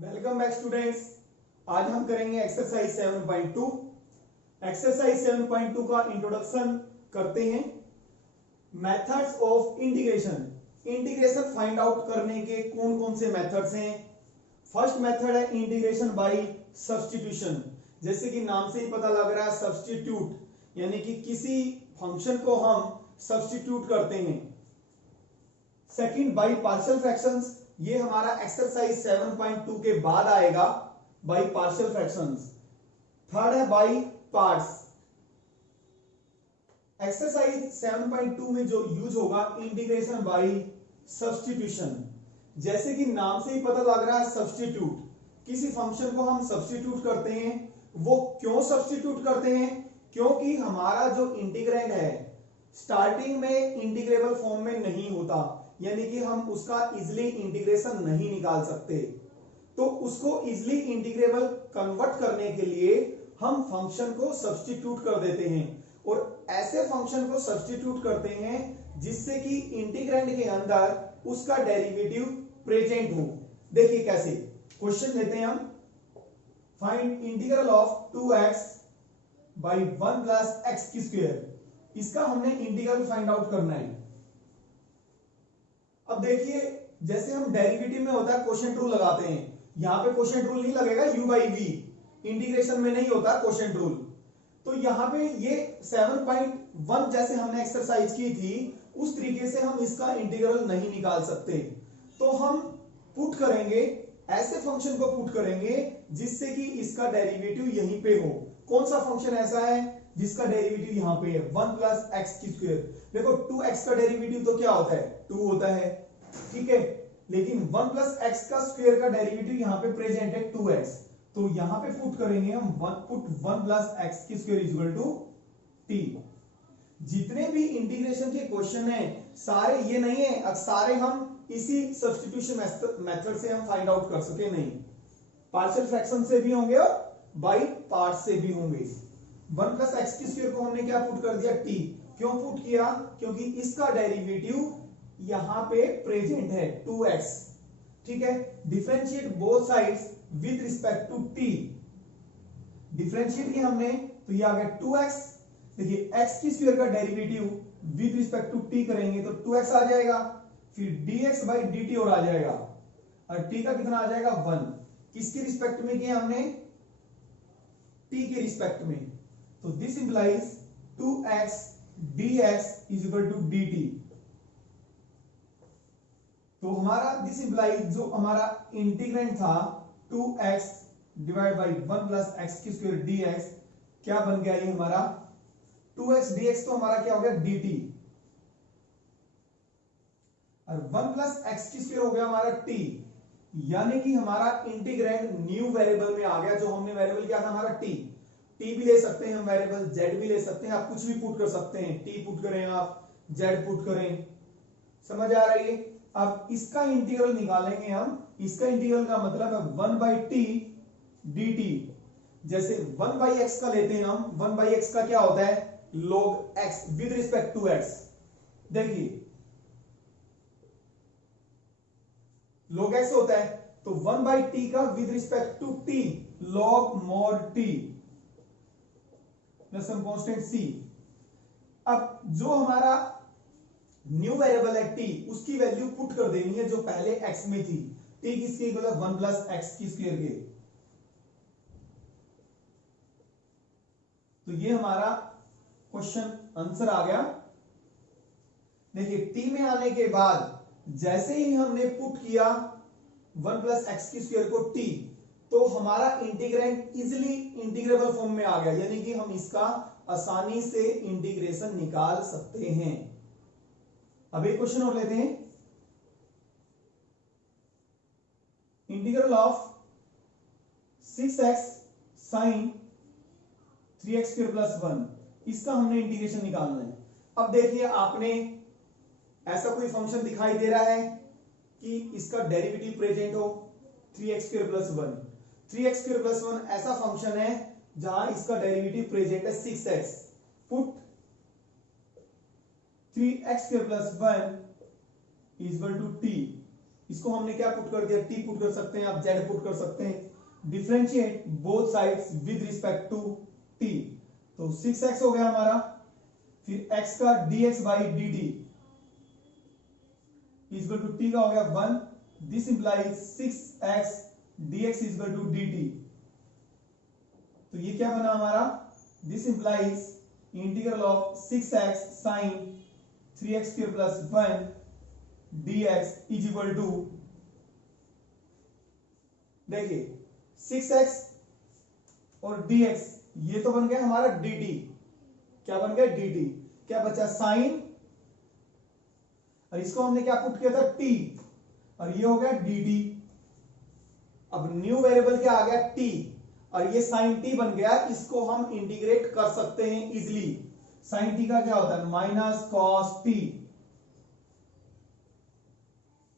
Welcome back students. आज हम करेंगे एक्सरसाइज 7.2। एक्सरसाइज 7.2 का इंट्रोडक्शन करते हैं। Methods of integration. Integration find out करने के कौन कौन से मेथड्स हैं। फर्स्ट मेथड है इंटीग्रेशन बाय सब्स्टिट्यूशन। जैसे कि नाम से ही पता लग रहा है सब्स्टिट्यूट, यानी कि किसी फंक्शन को हम सब्स्टिट्यूट करते हैं। सेकंड बाय पार्शियल फ्रैक्शंस, ये हमारा एक्सरसाइज 7.2 के बाद आएगा, बाय पार्शियल फ्रैक्शंस। थर्ड है बाय पार्ट्स। एक्सरसाइज 7.2 में जो यूज होगा इंटीग्रेशन बाय सब्स्टिट्यूशन। जैसे कि नाम से ही पता लग रहा है सब्स्टिट्यूट, किसी फंक्शन को हम सब्स्टिट्यूट करते हैं। वो क्यों सब्स्टिट्यूट करते हैं? क्योंकि हमारा जो इंटीग्रैंड है स्टार्टिंग में इंटीग्रेबल फॉर्म में नहीं होता, यानी कि हम उसका इजिली इंटीग्रेशन नहीं निकाल सकते। तो उसको इजिली इंटीग्रेबल कन्वर्ट करने के लिए हम फंक्शन को सब्स्टिट्यूट कर देते हैं, और ऐसे फंक्शन को सब्स्टिट्यूट करते हैं जिससे कि इंटीग्रैंड के अंदर उसका डेरिवेटिव प्रेजेंट हो। देखिए कैसे, क्वेश्चन लेते हैं हम। Find integral of 2x by 1 plus x की स्क्वायर। इसका हमने इंटीग्रल फाइंड आउट करना है। अब देखिए, जैसे हम डेरिवेटिव में होता है क्वोशिएंट रूल लगाते हैं, यहां पे क्वोशिएंट रूल नहीं लगेगा, u बाई वी। इंटीग्रेशन में नहीं होता क्वोशिएंट रूल। तो यहां पे ये 7.1 जैसे हमने एक्सरसाइज की थी उस तरीके से हम इसका इंटीग्रल नहीं निकाल सकते। तो हम पुट करेंगे, ऐसे फंक्शन को पुट करेंगे जिससे कि इसका डेरिवेटिव यहीं पे हो। कौन सा फंक्शन ऐसा है जिसका डेरिवेटिव यहां पे है? 1 प्लस एक्स की स्क्वायर। देखो 2x का डेरिवेटिव तो क्या होता है? 2 होता है, ठीक है। लेकिन 1 प्लस एक्स का स्क्वायर का डेरिवेटिव यहां पे प्रेजेंट है 2x। तो यहां पे पुट करेंगे हम पुट 1 प्लस एक्स की square is equal to t। जितने भी इंटीग्रेशन के क्वेश्चन है सारे ये नहीं है, अब सारे हम इसी सब्स्टिट्यूशन मेथड से हम फाइंड आउट कर सके नहीं। पार्शियल फ्रैक्शन से भी होंगे और बाय पार्ट से भी होंगे। 1 प्लस एक्स की स्क्वायर को हमने क्या पुट कर दिया? t। क्यों पुट किया? क्योंकि इसका डेरिवेटिव यहां पे प्रेजेंट है 2x, ठीक है। Differentiate both sides with respect to t। डिफरेंशिएट किया हमने तो ये आ गया 2x। देखिए x की स्क्वायर का derivative with respect to t करेंगे तो 2x आ जाएगा, फिर dx बाई dt और आ जाएगा, और t का कितना आ जाएगा? 1। किसके रिस्पेक्ट में किया हमने? t के रिस्पेक्ट में। तो this implies 2x dx is equal to dt। तो हमारा दिस इंप्लाइज जो हमारा इंटीग्रेंड था 2x divide by 1 plus x की स्क्वायर dx, क्या बन गया ये हमारा? 2x dx तो हमारा क्या हो गया? dt। और 1 प्लस एक्स की स्क्वायर हो गया हमारा t, यानी कि हमारा इंटीग्रैंड न्यू वेरिएबल में आ गया। जो हमने वेरिएबल क्या था हमारा t भी ले सकते हैं हम वेरिएबल, z भी ले सकते हैं, आप कुछ भी पुट कर सकते हैं। t पुट करें, आप z पुट करें, समझ आ रही है। अब इसका इंटीग्रल निकालेंगे हम। इसका इंटीग्रल का मतलब है 1 बाई टी dt। जैसे 1 बाई एक्स का लेते हैं हम, 1 बाई एक्स का क्या होता है? log x with respect to x। देखिए log x होता है, तो 1 बाई टी का with respect to t log mod t plus some constant c। अब जो हमारा न्यू वेरिएबल है t, उसकी वैल्यू पुट कर देनी है जो पहले x में थी। t किसकी इक्वल है? 1 प्लस एक्स की स्क्वायर के। तो ये हमारा क्वेश्चन आंसर आ गया। देखिए t में आने के बाद जैसे ही हमने पुट किया 1 प्लस एक्स की स्क्वायर को t, तो हमारा इंटीग्रैंड इजिली इंटीग्रेबल फॉर्म में आ गया, यानी कि हम इसका आसानी से इंटीग्रेशन निकाल सकते हैं। अब एक क्वेश्चन और लेते हैं। Integral of 6x sine 3x square plus 1, इसका हमने इंटीग्रेशन निकालना है। अब देखिए, आपने ऐसा कोई फंक्शन दिखाई दे रहा है कि इसका डेरिवेटिव प्रेजेंट हो 3x square plus 1। 3x square plus 1 ऐसा फंक्शन है जहां इसका डेरिवेटिव प्रेजेंट है 6x। Put 3x square plus 1 is equal to t। इसको हमने क्या पुट कर दिया, टी पुट कर सकते हैं, आप जेड पुट कर सकते हैं। Differentiate both sides with respect to t, तो 6x हो गया हमारा, फिर x का dx by dt equal to t का हो गया 1, this implies 6x dx equal to dt। तो ये क्या बना हमारा, this implies integral of 6x sine 3x square plus 1 dx is equal to, देखिए 6x और dx ये तो बन गया हमारा dt, क्या बन गया dt, क्या बचा साइन, और इसको हमने क्या पुट किया था t, और ये हो गया dt। अब न्यू वेरिएबल क्या आ गया t, और ये साइन t बन गया, इसको हम इंटीग्रेट कर सकते हैं इजिली। साइन t का क्या होता है माइनस कॉस t,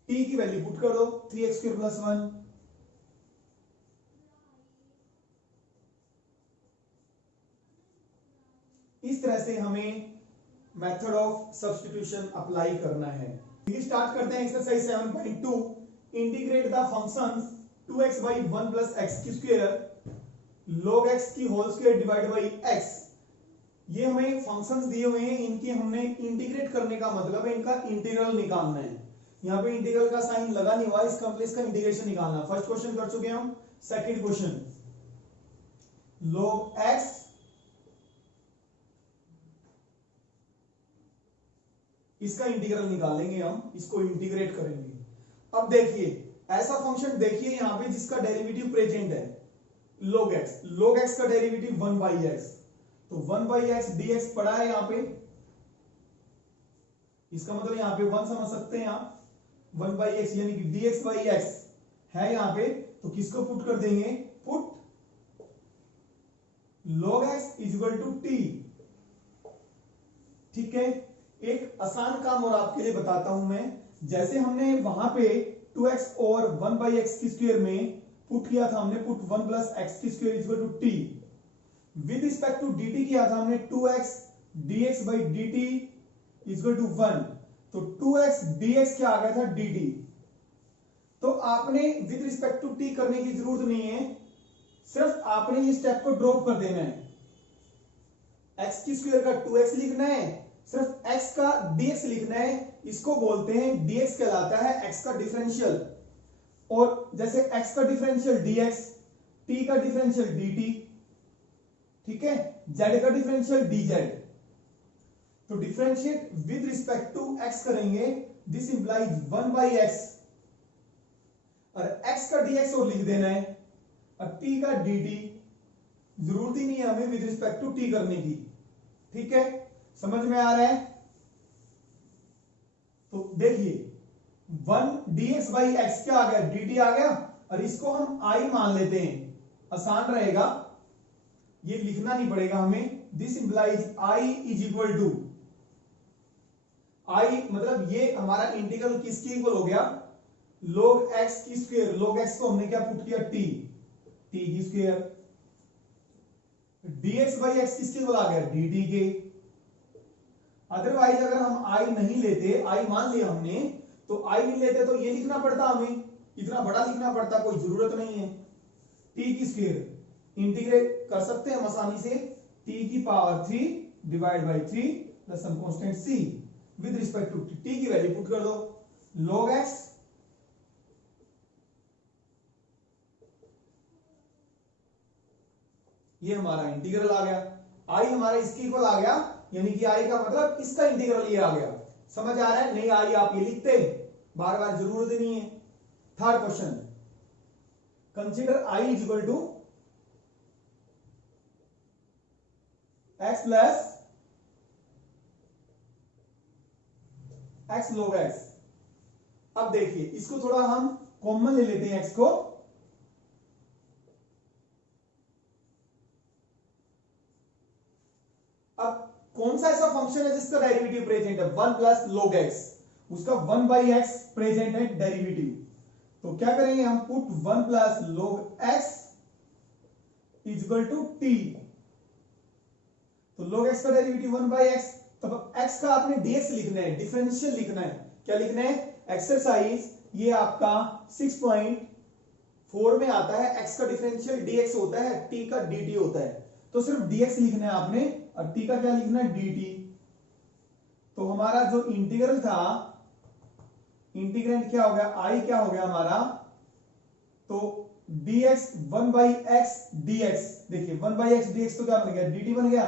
t की वैल्यू पुट कर दो 3x स्क्वायर प्लस 1, इस तरह से हमें मेथड ऑफ सब्स्टिट्यूशन अप्लाई करना है। स्टार्ट करते हैं exercise 7.2, integrate the functions 2x by 1 plus x की स्क्वायर log x की whole square divide by x। ये हमें फंक्शंस दिए हुए हैं, इनके हमने इंटीग्रेट करने का मतलब है इनका इंटीग्रल निकालना है। यहाँ पे इंटीग्रल का साइन लगा नहीं हुआ, इसका मतलब इसका इंटीग्रेशन निकालना। फर्स्ट क्वेश्चन कर चुके हैं हम, सेकंड क्वेश्चन log x इसका इंटीग्रल निकालेंगे हम, इसको इंटीग्रेट करेंगे। अब देखिए ऐसा फंक्शन देखिए यहां पे जिसका डेरिवेटिव प्रेजेंट है log x, log x का डेरिवेटिव 1 बाई x, तो 1 बाई x dx पड़ा है यहां पे, इसका मतलब यहां पे 1 समझ सकते हैं आप, 1 बाई x यानी कि dx बाई x है यहां पे, तो किसको पुट कर देंगे, put log x is equal to t। ठीक है, एक आसान काम और आपके लिए बताता हूं मैं, जैसे हमने वहां पे 2x और 1 बाई एक्स की स्क्वायर में पुट किया था, हमने पुट 1 प्लस एक्स की square equal to t, with respect to dt किया था हमने 2x dx by dt equal to 1, तो 2x dx क्या आ गया था dt। तो आपने विद रिस्पेक्ट टू t करने की जरूरत नहीं है, सिर्फ आपने ये स्टेप को ड्रॉप कर देना है। x की स्क्वायर का 2x लिखना है, सिर्फ x का dx लिखना है, इसको बोलते हैं dx कहलाता है x का डिफरेंशियल। और जैसे x का डिफरेंशियल dx, t का डिफरेंशियल dt, ठीक है, z का डिफरेंशियल dz। तो differentiate with respect to x करेंगे, दिस इंप्लाइज 1 बाई x, और x का dx और लिख देना है, और t का dt, जरूरत ही नहीं है हमें विद रिस्पेक्ट टू t करने की। ठीक है, समझ में आ रहा है। तो देखिए 1 dx बाई एक्स क्या आ गया, dt आ गया, और इसको हम i मान लेते हैं, आसान रहेगा, ये लिखना नहीं पड़ेगा हमें। This implies i is equal to, i मतलब ये हमारा इंटीग्रल किसकी इक्वल हो गया, log x की स्क्वायर, log x को हमने क्या पुट किया t की स्क्वायर, dx बाई एक्स किसके इक्वल आ गया dt के। अदरवाइज अगर हम i नहीं लेते, i मान लिया हमने, तो i नहीं लेते तो ये लिखना पड़ता हमें, इतना बड़ा लिखना पड़ता, कोई जरूरत नहीं है। t की स्क्वायर इंटीग्रेट कर सकते हैं हम आसानी से, t की power 3 divide by 3 plus some constant c with respect to t की वैल्यू पुट कर दो, log x ये हमारा इंटीग्रल आ गया, i हमारा इसके इक्वल आ गया, यानी कि i का मतलब इसका इंटीग्रल ये आ गया। समझ आ रहा है, नहीं i आप ये लिखते, बार बार जरूरत नहीं है। Third question, consider i is equal to x plus x log x। अब देखिए इसको थोड़ा हम कॉमन ले लेते हैं x को, अब कौन सा ऐसा फंक्शन है जिसका डेरिवेटिव प्रेजेंट है 1 प्लस log x, उसका 1 बाई एक्स प्रेजेंट है डेरिवेटिव, तो क्या करेंगे हम, put 1 plus log x is equal to t। तो log x का डेरिवेटिव 1 बाई एक्स, तब x का आपने dx लिखना है, डिफरेंशियल लिखना है, क्या लिखना है, एक्सरसाइज ये आपका 6.4 में आता है। x का डिफरेंशियल dx होता है, t का dt होता है। तो सिर्फ dx लिखना है आपने और t का क्या लिखना है, dt। तो हमारा जो इंटीग्रल था, इंटीग्रेंड क्या हो गया, i क्या हो गया हमारा, तो dx 1/x dx, देखिए 1/x dx तो क्या बन गया, dt बन गया।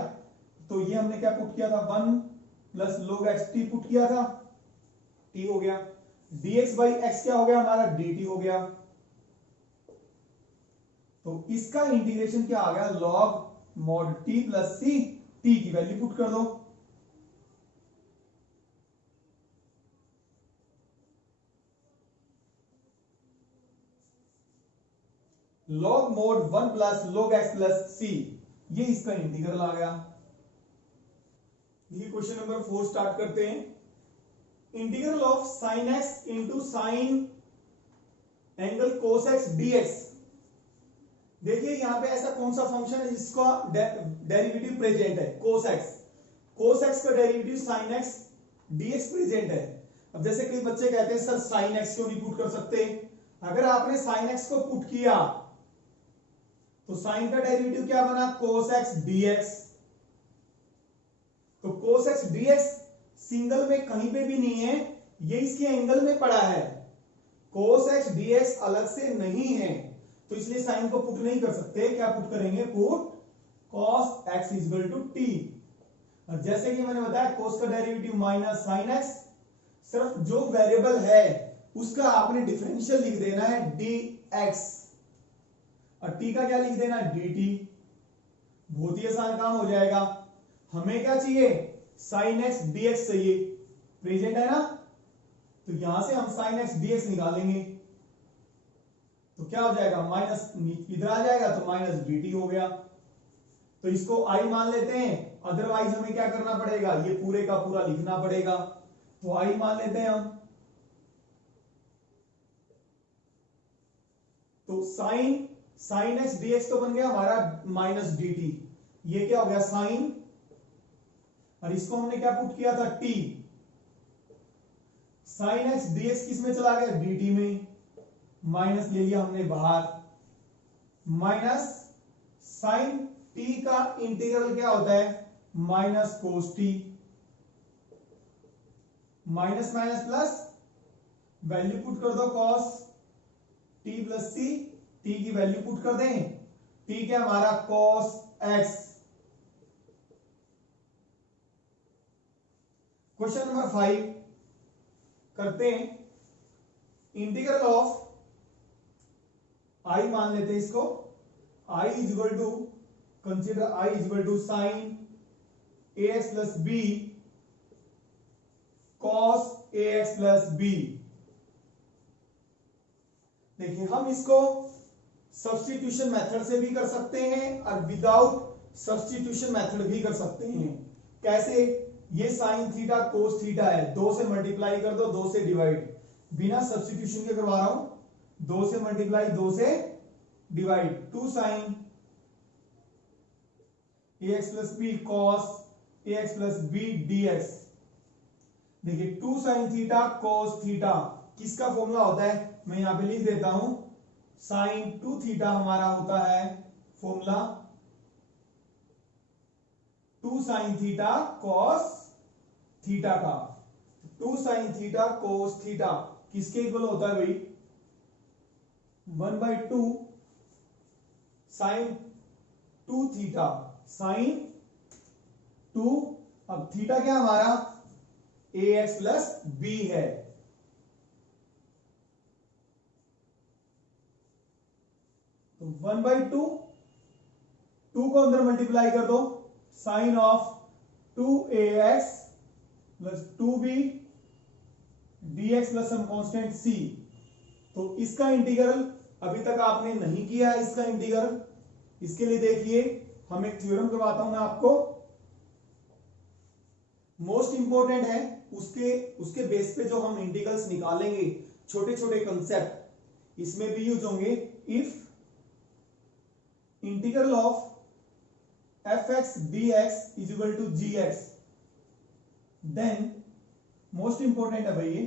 तो ये हमने क्या पुट किया था, 1 plus log x t put किया था, t हो गया। dx/x क्या हो गया हमारा, dt हो गया। तो इसका इंटीग्रेशन क्या आ गया, log mod t plus c, t की वैल्यू पुट कर दो। log mod 1 plus log x plus c, ये इसका इंटीग्रल आ गया। ये क्वेश्चन नंबर 4 स्टार्ट करते हैं। Integral of sin x into sine angle cos x dx। देखिए यहां पे ऐसा कौन सा फंक्शन है जिसका डेरिवेटिव प्रेजेंट है, cos x। cos x का derivative sin x dx present है। अब जैसे कई बच्चे कहते हैं सर sin x क्यों नहीं पुट कर सकते। अगर आपने sin x को पुट किया तो sin का डेरिवेटिव क्या बना, cos x dx। तो cos x dx सिंगल में कहीं पे भी नहीं है, ये इसके एंगल में पड़ा है। cos x dx अलग से नहीं है, तो इसलिए साइन को पुट नहीं कर सकते। क्या पुट करेंगे, put cos x equal to t। और जैसे कि मैंने बताया cos का डेरिवेटिव माइनस sin x, सिर्फ जो वेरिएबल है उसका आपने डिफरेंशियल लिख देना है dx, और t का क्या लिख देना है, dt। बहुत ही आसान काम हो जाएगा। हमें क्या चाहिए, sin x dx चाहिए, प्रेजेंट है ना। तो यहां से हम sin x dx निकालेंगे तो क्या हो जाएगा, माइनस इधर आ जाएगा तो माइनस dt हो गया। तो इसको i मान लेते हैं, अदरवाइज हमें क्या करना पड़ेगा, ये पूरे का पूरा लिखना पड़ेगा। तो i मान लेते हैं हम। तो sin x dx तो बन गया हमारा माइनस dt। ये क्या हो गया sin, और इसको हमने क्या पुट किया था, t। sin x dx किस में चला गया, dt में, माइनस ले लिया हमने बाहर, माइनस sin t का इंटीग्रल क्या होता है, minus cos t, minus minus plus, value put कर दो cos t plus c, t की वैल्यू पुट कर दें, t क्या हमारा cos x। क्वेश्चन नंबर 5 करते हैं। इंटीग्रल ऑफ i मान लेते हैं इसको, i is equal to, consider i is equal to sine ax plus b cos ax plus b। देखिए हम इसको सब्स्टिट्यूशन मेथड से भी कर सकते हैं और विदाउट सब्स्टिट्यूशन मेथड भी कर सकते हैं। कैसे, ये साइन थीटा कोस थीटा है, 2 से मल्टीप्लाई कर दो, 2 से डिवाइड, बिना सब्स्टिट्यूशन के करवा रहा हूं, 2 से मल्टीप्लाई 2 से divide, 2 sine ax plus b cos ax plus b dx। देखिए 2 साइन थीटा cos थीटा किसका फॉर्मूला होता है, मैं यहां पे लिख देता हूं, साइन 2 थीटा हमारा होता है formula 2 sine theta cos theta का। 2 साइन थीटा cos थीटा किसके इक्वल होता है भाई, 1/2 साइन 2 थीटा, साइन 2, अब थीटा क्या हमारा ax प्लस b है। तो 1/2, 2 को अंदर मल्टीप्लाई कर दो, sine of 2ax plus 2b dx plus some constant c। तो इसका इंटीग्रल अभी तक आपने नहीं किया है, इसका इंटीग्रल, इसके लिए देखिए हम एक थ्योरम करवाता हूं मैं आपको, मोस्ट इंपॉर्टेंट है। उसके बेस पे जो हम इंटीग्रल्स निकालेंगे, छोटे छोटे कंसेप्ट इसमें भी यूज होंगे। If integral of fx dx is equal to gx, then most important है भाई ये,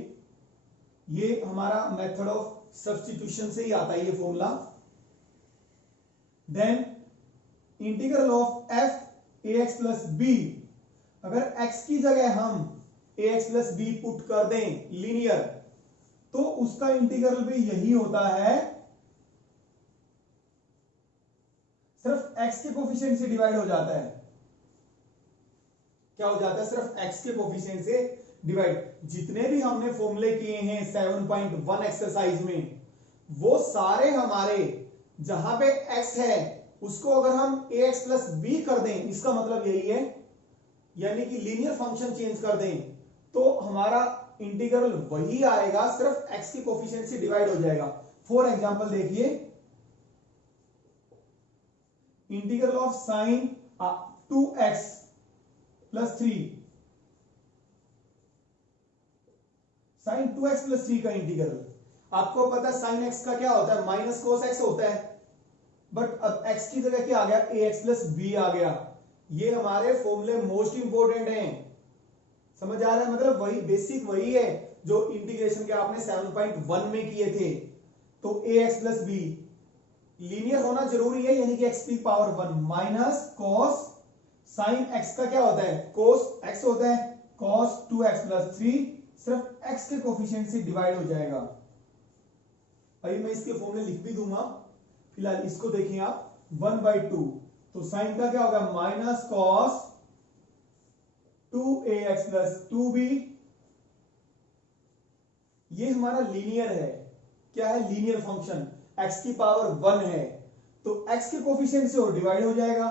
ये हमारा मेथड ऑफ सब्स्टिट्यूशन से ही आता है ये formula. Then integral of f a x plus b, अगर x की जगह हम a x plus b put कर दें लीनियर, तो उसका इंटीग्रल भी यही होता है, सिर्फ x के कोफिशिएंट से डिवाइड हो जाता है। क्या हो जाता है? सिर्फ x के कोफिशिएंट से डिवाइड। जितने भी हमने फॉर्मूले किए हैं 7.1 एक्सरसाइज में, वो सारे हमारे जहां पे x है उसको अगर हम ax प्लस बी कर दें, इसका मतलब यही है, यानी कि लीनियर फंक्शन चेंज कर दें, तो हमारा इंटीग्रल वही आएगा, सिर्फ x के कोफिशिएंट से डिवाइड हो जाएगा। फॉर एग्जांपल देखिए, integral of sine 2x plus 3, sine 2x plus 3 का इंटीग्रल, आपको पता है साइन x का क्या होता है? माइनस कोस x होता है, बट अब x की जगह क्या आ गया? ax प्लस b आ गया। ये हमारे फॉर्मूले मोस्ट इंपोर्टेंट हैं, समझ आ रहा है? मतलब वही बेसिक वही है जो इंटीग्रेशन के आपने 7.1 में किए थे। तो ax प्लस b लीनियर होना जरूरी है, यानी कि x की power 1 minus cos sine x का क्या होता है? कोस x होता है, कॉस 2x प्लस 3, सिर्फ x के कोफिशिएंट से डिवाइड हो जाएगा। अभी मैं इसके फॉर्मूले लिख भी दूंगा, फिलहाल इसको देखिए आप, 1/2, तो साइन का क्या होगा? Minus cos 2ax plus 2b। ये हमारा लीनियर है, क्या है? लीनियर फंक्शन, x की पावर 1 है, तो x के कोफिशिएंट से वो डिवाइड हो जाएगा।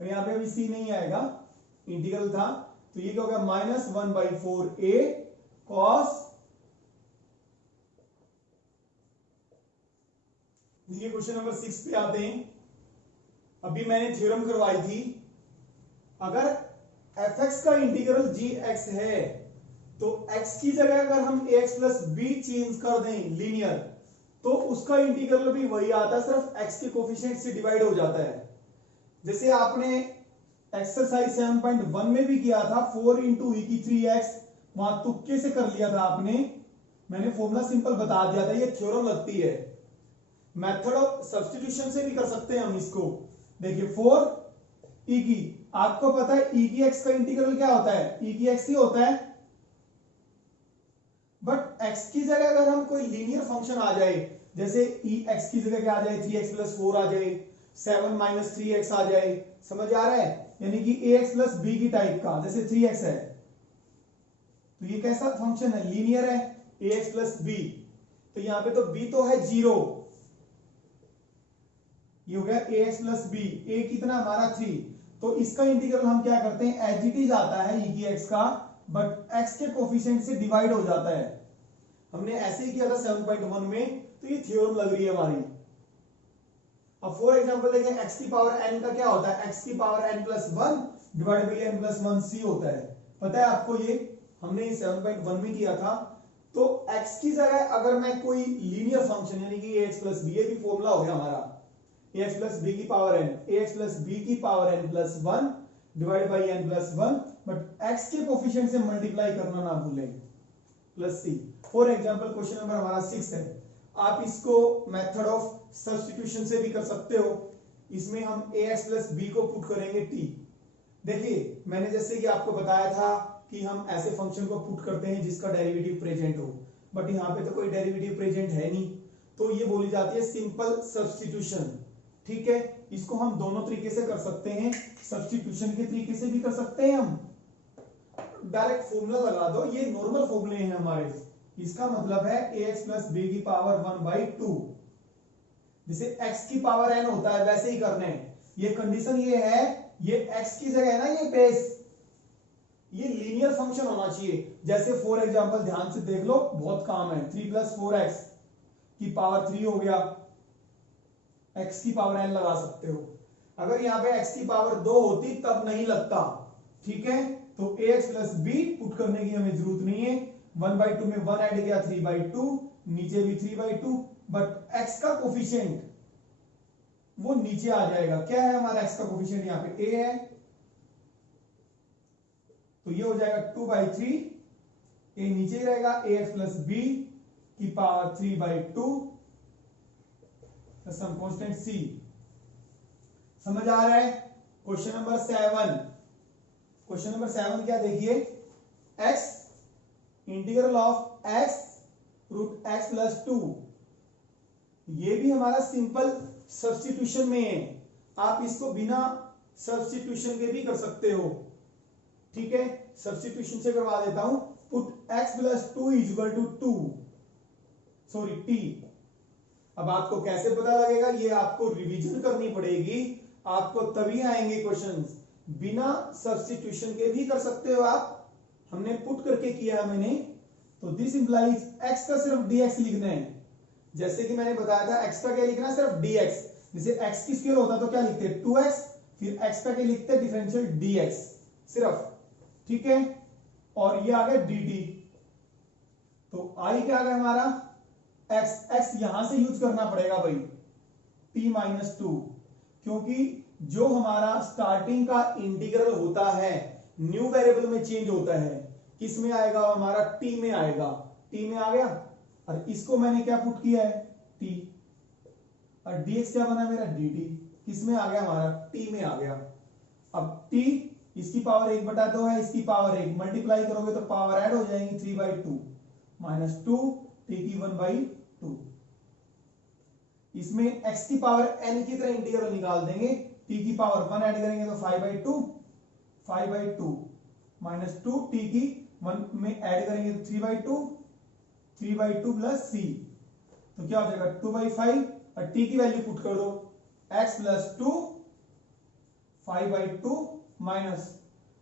तो यहां पे अभी c नहीं आएगा, इंटीग्रल था, तो ये क्या होगा? Minus 1/4a cos. देखिए क्वेश्चन नंबर 6 पे आते हैं। अभी मैंने थ्योरम करवाई थी, अगर fx का इंटीग्रल gx है, तो x की जगह अगर हम ax प्लस b चेंज कर दें लीनियर, तो उसका इंटीग्रल भी वही आता है, सिर्फ x के कोफिशिएंट से डिवाइड हो जाता है। जैसे आपने एक्सरसाइज 7.1 में भी किया था, 4 इंटू ई की 3x, वहां तुक्के से कर लिया था आपने, मैंने फॉर्मूला सिंपल बता दिया था, ये थ्योरम लगती है। मेथड ऑफ सब्स्टिट्यूशन से भी कर सकते हैं हम इसको। देखिए 4 ई की, आपको पता है ई की एक्स का इंटीग्रल क्या होता है? ई की एक्स ही होता है, बट एक्स की जगह अगर हम कोई लीनियर फंक्शन आ जाए, जैसे ई एक्स की जगह क्या आ जाए? 3x प्लस 4 आ जाए, 7 माइनस 3x आ जाए, समझ आ रहा है? यानी कि ax प्लस b की टाइप का, जैसे 3x है, तो ये कैसा फंक्शन है? लीनियर है, ax प्लस b। तो यहां पे तो b तो है 0, ये हो गया ax प्लस b, a कितना हमारा 3, तो इसका इंटीग्रल हम क्या करते हैं? एज इट इज आता है e की x का, बट x के कोफिशिएंट से डिवाइड हो जाता है। हमने ऐसे ही किया था 7.1 में, तो ये थ्योरम लग रही है हमारी। अब फॉर एग्जांपल देखें, x की पावर n का क्या होता है? x की power n plus 1 divide by n plus 1 c होता है, पता है आपको? ये हमने 7.1 में किया था। तो x की जगह अगर मैं कोई लीनियर फंक्शन, यानी कि ax प्लस b, ये भी फॉर्मूला हो गया हमारा, ax प्लस b की power n, ax plus b की power n plus 1 divide by n plus 1, but x के कोफिशिएंट से मल्टीप्लाई करना ना भूलें, plus c। For example question नंबर हमारा 6 है, आप इसको मेथड ऑफ सब्स्टिट्यूशन से भी कर सकते हो। इसमें हम ax प्लस b को पुट करेंगे t। देखिए मैंने जैसे कि आपको बताया था कि हम ऐसे फंक्शन को पुट करते हैं जिसका डेरिवेटिव प्रेजेंट हो, बट यहाँ पे तो कोई डेरिवेटिव प्रेजेंट है नहीं, तो ये बोली जाती है सिंपल सब्स्टिट्यूशन। ठीक है, इसको हम दोनों तरीके से कर सकते हैं, सब्स्टिट्यूशन के तरीके से भी कर सकते हैं, हम डायरेक्ट फॉर्मूला लगा दो, ये नॉर्मल फॉर्मूले हैं हमारे। इसका मतलब है ax प्लस b की पावर 1/2, जिसे x की पावर n होता है वैसे ही करने। ये कंडीशन ये है, ये x की जगह है ना, ये बेस, ये लीनियर फंक्शन होना चाहिए। जैसे फॉर एग्जांपल ध्यान से देख लो, बहुत काम है, 3 प्लस 4x की पावर 3 हो गया, x की पावर n लगा सकते हो। अगर यहाँ पे x की पावर 2 होती तब नहीं लगता, ठीक है? तो ax प्लस b पुट करने की हमें जरूरत नहीं है, 1/2 में 1 ऐड किया, 3/2, नीचे भी 3/2, बट x का कोफिशिएंट वो नीचे आ जाएगा। क्या है हमारा x का कोफिशिएंट? यहाँ पे a है, तो ये हो जाएगा 2/3 ए नीचे रहेगा, ए एक्स प्लस बी की पावर 3/2 सम कांस्टेंट सी। समझ आ रहा है? क्वेश्चन नंबर 7, क्वेश्चन नंबर 7 क्या देखिए, x integral of x root x plus 2, ये भी हमारा सिंपल सब्स्टिट्यूशन में है, आप इसको बिना सब्स्टिट्यूशन के भी कर सकते हो। ठीक है, सब्स्टिट्यूशन से करवा देता हूं। Put x plus 2 is equal to 2, sorry t। अब आपको कैसे पता लगेगा, ये आपको रिवीजन करनी पड़ेगी, आपको तभी आएंगे क्वेश्चंस। बिना सब्स्टिट्यूशन के भी कर सकते हो आप, हमने पुट करके किया मैंने। तो दिस इंप्लाइज x का सिर्फ dx लिखना है, जैसे कि मैंने बताया था x का क्या लिखना है, सिर्फ dx। जैसे x की स्क्वायर होता तो क्या लिखते, 2x, फिर x का क्या लिखते, डिफरेंशियल dx सिर्फ। ठीक है, और ये आ गया dt, तो i क्या आ गया हमारा x यहां से यूज करना पड़ेगा भाई, t माइनस 2, क्योंकि जो हमारा स्टार्टिंग का इंटीग्रल होता है न्यू वेरिएबल में चेंज होता है, किस में आएगा, हमारा t में आएगा, t में आ गया। और इसको मैंने क्या पुट किया है, t, और dx क्या बना मेरा dt, किस में आ गया हमारा, t में आ गया। अब t इसकी पावर 1/2 है, इसकी पावर 1, मल्टीप्लाई करोगे तो पावर ऐड हो जाएंगी, 3/2 माइनस 2 t की 1/2। इसमें x की पावर n की तरह इंटीग्रल निकाल देंगे, t की पावर 1 ऐड करेंगे तो 5/2 माइनस 2 t की 1 में ऐड करेंगे तो 3/2 प्लस c, तो क्या हो जाएगा 2/5, और t की वैल्यू पुट कर दो, x प्लस 2 5/2 माइनस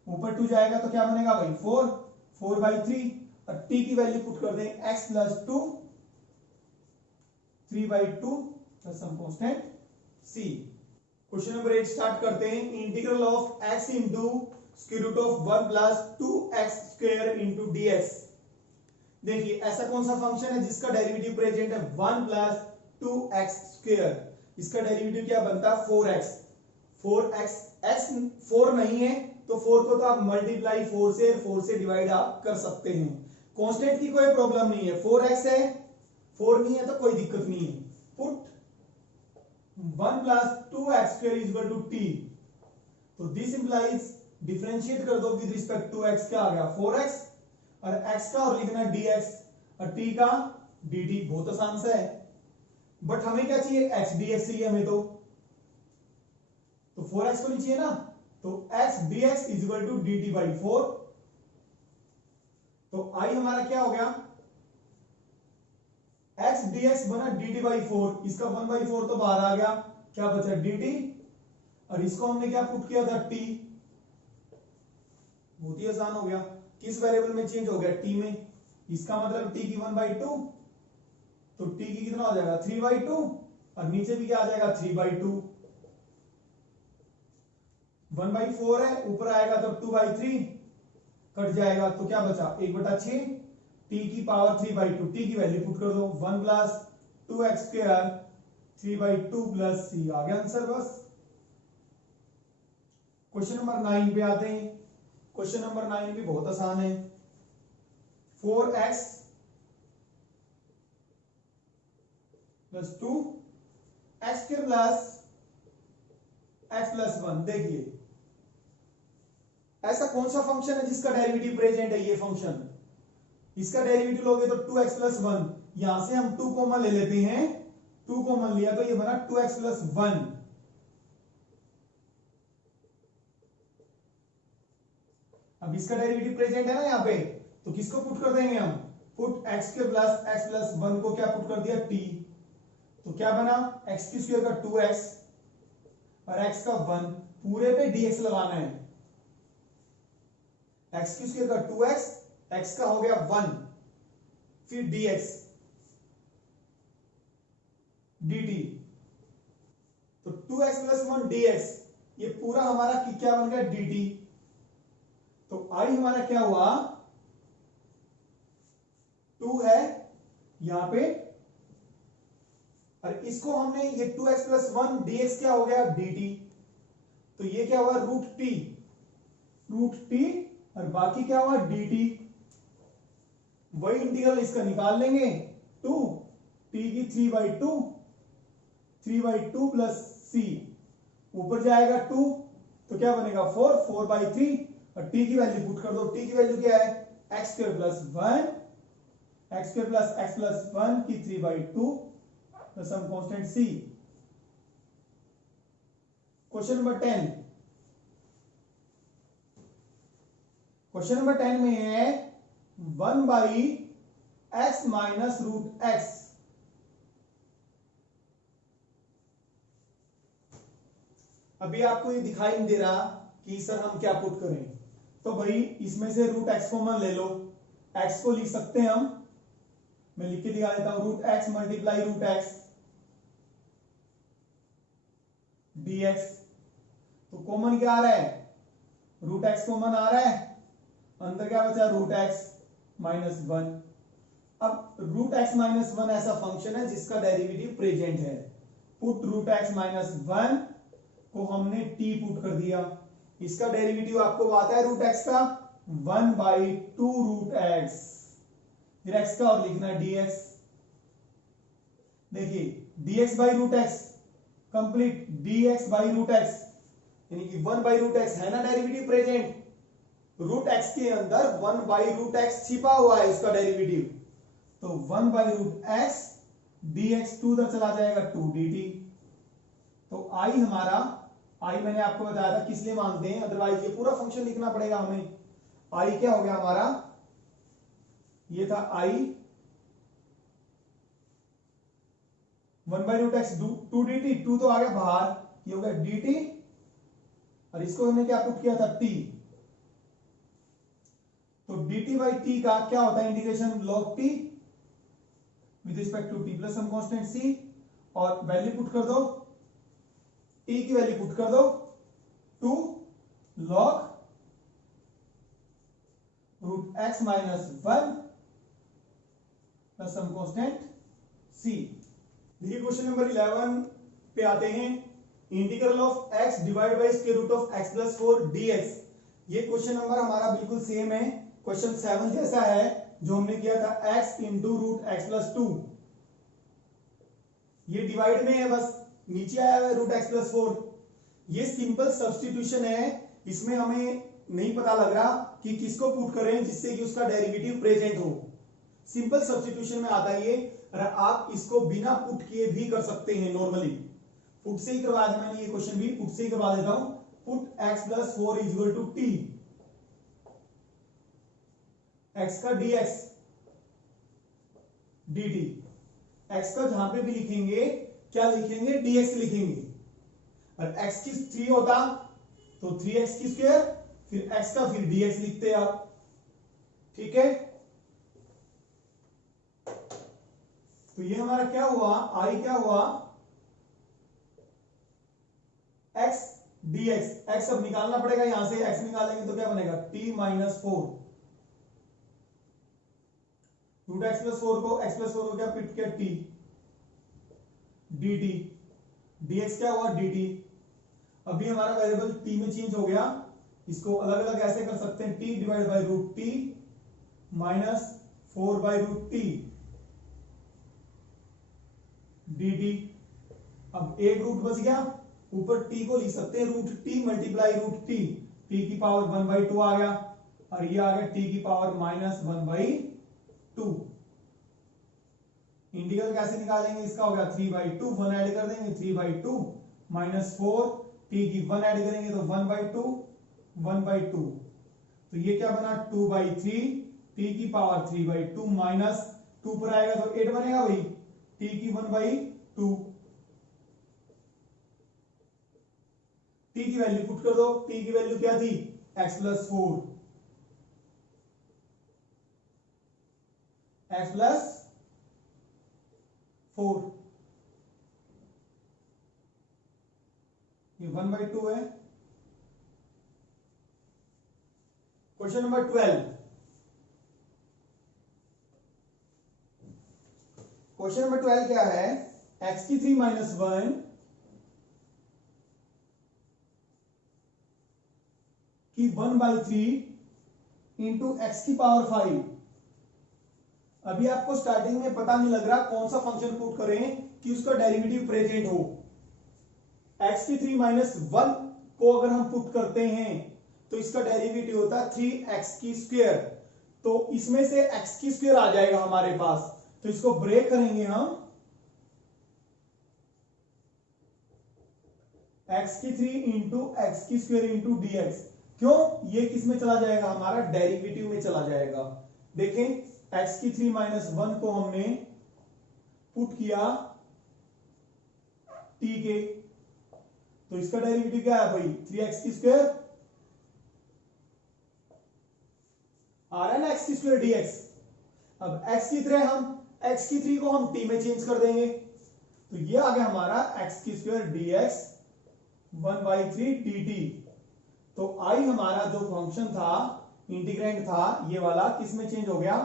ऊपर 2 जाएगा तो क्या बनेगा भाई 4/3, और t की वैल्यू पुट कर दें x plus 2 3/2 some constant c। Question number 8 start करते हैं। Integral of x into square root of 1 plus 2x square into dx। देखिए ऐसा कौन सा फंक्शन है जिसका डेरिवेटिव प्रेजेंट है 1 प्लस 2x स्क्वायर, इसका डेरिवेटिव क्या बनता है 4x, x 4 नहीं है तो 4 को तो आप मल्टीप्लाई 4 से डिवाइड आप कर सकते हैं। कांस्टेंट की कोई प्रॉब्लम नहीं है, 4x है, 4 नहीं है तो कोई दिक्कत नहीं है। Put 1 plus 2x square is equal to t, तो दिस इंप्लाइज डिफरेंशिएट कर दो विद रिस्पेक्ट टू x, क्या आ गया 4x, और x का और लिखना dx और t का dt, बहुत आसान सा है। बट हमें क्या चाहिए, x dx चाहिए हमें, तो 4x को नहीं चाहिए ना, तो x dx is equal to dt by 4। तो i हमारा क्या हो गया, x dx बना dt बाई 4, इसका 1/4 तो बाहर आ गया, क्या बचा dt, और इसको हमने क्या पुट किया था t, बहुत ही आसान हो गया, किस वेरिएबल में चेंज हो गया t में, इसका मतलब t की 1/2, तो t की कितना हो जाएगा 3/2, और नीचे भी क्या आ जाएगा 3/2, 1/4 है, ऊपर आएगा तो 2/3 कट जाएगा, तो क्या बचा 1/6, t की पावर 3/2, t की वैल्यू पुट कर दो 1 plus 2x square 3/2 plus c, आ गया आंसर बस। क्वेश्चन नंबर 9 पे आते हैं। क्वेश्चन नंबर 9 भी बहुत आसान है। 4x plus 2 x square plus x plus 1। देखिए ऐसा कौन सा फंक्शन है जिसका डेरिवेटिव प्रेजेंट है, ये फंक्शन, इसका डेरिवेटिव लोगे तो 2x प्लस 1, यहां से हम 2 कॉमन ले लेते हैं, 2 कॉमन लिया तो ये बना 2x प्लस 1। अब इसका डेरिवेटिव प्रेजेंट है ना यहाँ पे, तो किसको पुट कर देंगे हम, पुट x के प्लस x प्लस 1 को क्या पुट कर दिया t, तो क्या बना x की स्क्वायर का 2x और x का 1, पूरे पे dx लगाना है, x की स्क्वायर का 2x, x का हो गया 1, फिर dx dt, तो 2x प्लस 1 dx, ये पूरा हमारा क्या बन गया dt। तो i हमारा क्या हुआ 2 है यहां पे, और इसको हमने ये 2x प्लस 1 dx क्या हो गया dt, तो ये क्या हुआ रूट टी, और बाकी क्या हुआ dt, वही इंटीग्रल इसका निकाल लेंगे, 2 टी की 3/2 प्लस सी, ऊपर जाएगा 2 तो क्या बनेगा 4/3, और टी की वैल्यू पुट कर दो। टी की वैल्यू क्या है x² plus 1, x² plus x plus 1 की 3/2 plus some constant c। Question number 10, question number 10 में है 1/x माइनस रूट एक्स। अभी आपको ये दिखाई नहीं दे रहा कि सर हम क्या पुट करें, तो भाई इसमें से रूट एक्स कॉमन ले लो। एक्स को लिख सकते हैं हम, मैं लिख के दिखा देता हूं, root x multiply root x dx। तो कॉमन क्या आ रहा है, रूट एक्स कॉमन आ रहा है, अंदर क्या बचा रूट एक्स माइनस 1। अब रूट एक्स माइनस 1 ऐसा फंक्शन है जिसका डेरिवेटिव प्रेजेंट है। पुट रूट एक्स माइनस 1 को हमने t पुट कर दिया, इसका डेरिवेटिव आपको आता है रूट एक्स का 1/2 रूट एक्स, फिर एक्स का और लिखना है dx। देखिए dx by root x complete, dx by root x यानी कि 1/रूट एक्स है ना डेरिवेटिव प्रेजेंट, रूट एक्स के अंदर 1/रूट एक्स छिपा हुआ है इसका डेरिवेटिव, तो 1/रूट एक्स dx 2 उधर चला जाएगा 2 dt। तो आई हमारा, आई मैंने आपको बताया था किस लिए मानते हैं, अदरवाइज ये पूरा फंक्शन लिखना पड़ेगा हमें। आई क्या हो गया हमारा, ये था आई 1/रूट एक्स 2 dt, 2 तो आ गया बाहर, ये हो गया dt, और इसको हमने क्या पुट किया था t। तो dt बाई टी का क्या होता है integration, log t with respect to t plus some constant c, और वैल्यू पुट कर दो, t की वैल्यू पुट कर दो 2 log root x minus 1 plus some constant c। देखिए क्वेश्चन नंबर 11 पे आते हैं, integral of x divide by square root of x plus 4 dx। ये क्वेश्चन नंबर हमारा बिल्कुल सेम है, क्वेश्चन 7 जैसा है जो हमने किया था x into root x plus 2। ये डिवाइड में है, बस नीचे आया हुआ है रूट एक्स प्लस 4। ये सिंपल सब्सटीट्यूशन है, इसमें हमें नहीं पता लग रहा कि किसको पुट करें जिससे कि उसका डेरिवेटिव प्रेजेंट हो। सिंपल सब्सटीट्यूशन में आता है ये, और आप इसको बिना पुट किए भी कर सकते हैं नॉर्मली। पुट से ही करवा दिया मैंने, ये क्वेश्चन भी पुट से ही करवा देता हूं। Put x plus 4 is equal to t, x का dx dt, x का जहां पे भी लिखेंगे क्या लिखेंगे, dx लिखेंगे, और x की 3 होता तो 3x की स्क्वायर, फिर x का फिर dx लिखते आप, ठीक है। तो ये हमारा क्या हुआ, i क्या हुआ x dx, x अब निकालना पड़ेगा, यहां से x निकालेंगे तो क्या बनेगा t minus 4, root x plus 4 को x प्लस 4 को क्या पिट किया t dt, dx क्या हुआ dt। अभी हमारा वेरिएबल t में चेंज हो गया, इसको अलग अलग ऐसे कर सकते हैं, t divide by root t minus 4/रूट टी dt। अब एक रूट बच गया, ऊपर t को लिख सकते हैं root t multiply root t, t की पावर 1/2 आ गया, और ये आ गया t की पावर माइनस 1/2। इंटीग्रल कैसे निकालेंगे, इसका हो गया 3/2, 1 ऐड कर देंगे 3/2 माइनस 4, t की 1 ऐड करेंगे तो 1/2 1/2, तो ये क्या बना 2/3, t की पावर 3/2 माइनस 2 पर आएगा तो 8 बनेगा भाई, t की 1/2, t की वैल्यू पुट कर दो, t की वैल्यू क्या थी x प्लस 4, x प्लस 4, ये 1/2 है। क्वेश्चन नंबर 12, क्वेश्चन नंबर 12 क्या है, x की 3 माइनस 1 की 1/3 इंटू एक्स की पावर 5 अभी आपको स्टार्टिंग में पता नहीं लग रहा कौन सा फंक्शन पुट करें कि उसका डेरिवेटिव प्रेजेंट हो। एक्स की 3 माइनस 1 को अगर हम पुट करते हैं तो इसका डेरिवेटिव होता है 3x की स्क्वायर। तो इसमें से x की स्क्वायर आ जाएगा हमारे पास, तो इसको ब्रेक करेंगे हम x की 3 इंटू एक्स की स्क्वायर इंटू dx। क्यों? ये किस में चला जाएगा? हमारा डेरिवेटिव में चला जाएगा। देखें, x की 3 माइनस 1 को हमने पुट किया t के, तो इसका डेरिवेटिव क्या है भाई? 3x की स्क्वायर आ रहा है ना, x की स्क्वायर dx। अब x की 3 को हम t में चेंज कर देंगे, तो ये आ गया हमारा x की स्क्वायर dx 1/3 dt। तो आई हमारा जो फंक्शन था, इंटीग्रेंड था, ये वाला किस में चेंज हो गया?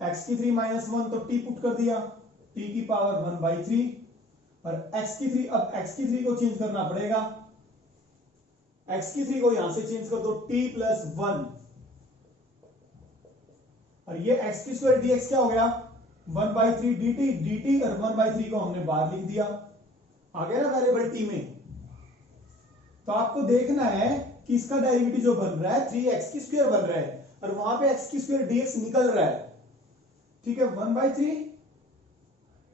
x की 3 माइनस 1 तो t पुट कर दिया, t की पावर 1/3, और x की 3, अब x की 3 को चेंज करना पड़ेगा। x की 3 को यहां से चेंज कर दो, t प्लस 1, और ये x की स्क्वायर dx क्या हो गया? 1/3 dt और 1/3 को हमने बाहर लिख दिया, आ गया ना वेरिएबल t में। तो आपको देखना है कि इसका डेरिवेटिव जो बन रहा है 3x की स्क्वायर बन रहा है, और वहां पे x की स्क्वायर dx निकल रहा है। ठीक है, 1/3,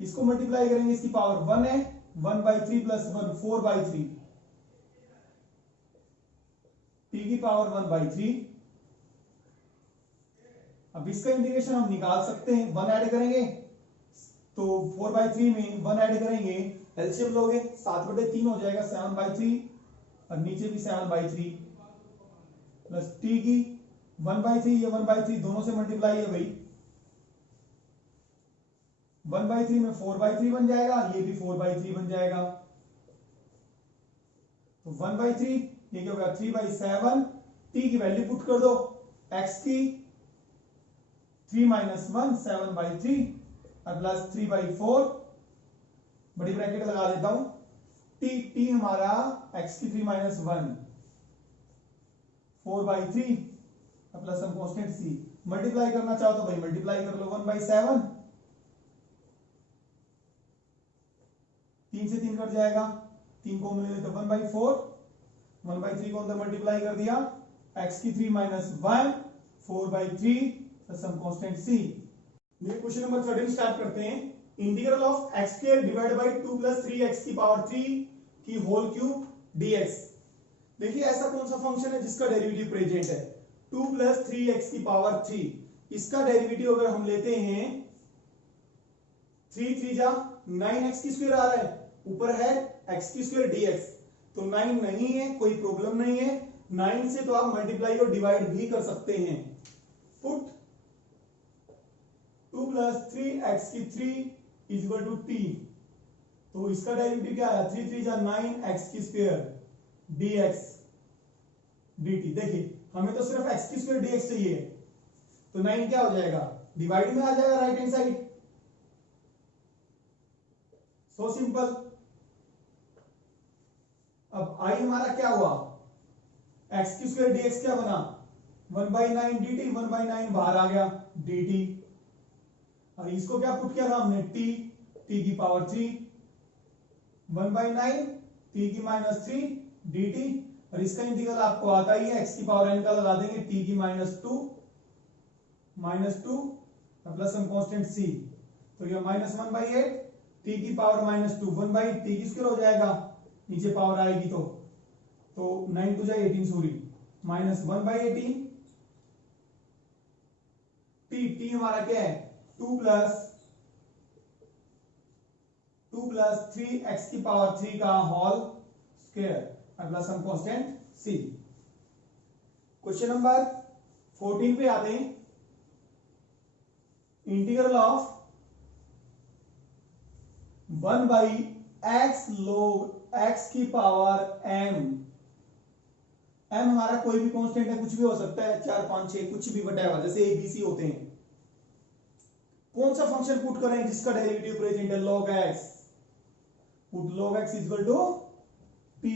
इसको मल्टीप्लाई करेंगे, इसकी पावर 1 है, 1/3 प्लस 1 4/3, t की पावर 1/3। अब इसका इंटीग्रेशन हम निकाल सकते हैं, 1 ऐड करेंगे तो 4/3 में 1 ऐड करेंगे, एलसीएम लोगे 7/3 हो जाएगा, 7/3, और नीचे भी 7/3 प्लस t की 1/3, ये 1/3 दोनों से मल्टीप्लाई है भाई, 1/3 में 4/3 बन जाएगा, ये भी 4/3 बन जाएगा। तो 1/3 ये क्या होगा? 3/7, t की वैल्यू पुट कर दो, x की 3 माइनस 1 7/3 और प्लस 3/4, बड़ी ब्रैकेट लगा देता हूं, t हमारा x की 3 माइनस 1 4/3 और plus some constant c। Multiply करना चाहो तो भाई मल्टीप्लाई कर लो, 1/7, 3 से 3 कट जाएगा, 3 को मिले तो 1/4, 1/3 को अंदर मल्टीप्लाई कर दिया, x की 3 minus 1 4/3 some constant c। Question number 13 start करते हैं। Integral of x square divide by 2 plus 3x की पावर 3 की होल क्यूब dx। देखिए ऐसा कौन सा फंक्शन है जिसका डेरिवेटिव प्रेजेंट है? 2 प्लस 3x की पावर 3, इसका डेरिवेटिव अगर हम लेते हैं 3 3 जा 9x की स्क्वायर आ रहा है, ऊपर है x की स्क्वायर dx, तो 9 नहीं है, कोई प्रॉब्लम नहीं है। 9 से तो आप मल्टीप्लाई और डिवाइड भी कर सकते हैं। पुट 2 प्लस 3x की 3 इज इक्वल टू t, तो इसका डेरिवेटिव क्या आया? 3 3 जा 9x की स्क्वायर dx dt। देखिए हमें तो सिर्फ x की स्क्वायर dx चाहिए, तो 9 क्या हो जाएगा? डिवाइड में आ जाएगा right hand side, so simple. अब i हमारा क्या हुआ? x की स्क्वायर dx क्या बना? 1/9 dt, 1/9 बाहर आ गया dt, और इसको क्या पुट किया था हमने? t की पावर 3 1/9 t की माइनस 3 dt, और इसका इंटीग्रल आपको आता ही है, x की पावर n का लगा देंगे, t की minus 2 plus some constant c, तो ये -1/8 t की पावर -2 1/t की स्क्वायर हो जाएगा, नीचे पावर आएगी तो 9 2 जा 18 सॉरी -1/18 t हमारा क्या है? 2 प्लस 3x की पावर 3 का होल स्क्वायर और plus some constant c। Question number 14 पे आते हैं। Integral of 1/x log x की पावर m हमारा कोई भी कांस्टेंट है, कुछ भी हो सकता है, 4 5 6 कुछ भी बटेगा, जैसे a b c होते हैं। कौन सा फंक्शन पुट करें जिसका डेरिवेटिव प्रेजेंट है? log x। Put log x equal to p,